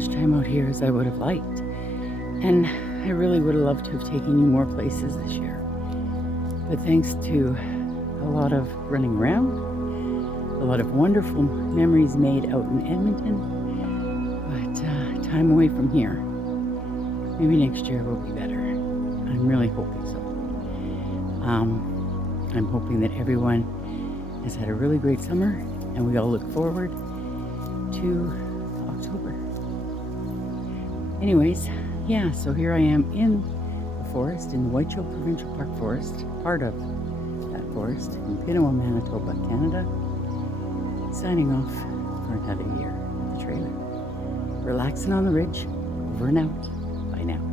much time out here as I would have liked. And I really would have loved to have taken you more places this year. But thanks to a lot of running around, a lot of wonderful memories made out in Edmonton, but time away from here. Maybe next year will be better. I'm really hoping so. I'm hoping that everyone has had a really great summer and we all look forward to October. Anyways, yeah, so here I am in the forest, in the Whiteshell Provincial Park Forest, part of that forest in Pinawa, Manitoba, Canada, signing off for another year with the trailer. Relaxing on the ridge, over and out. Bye now.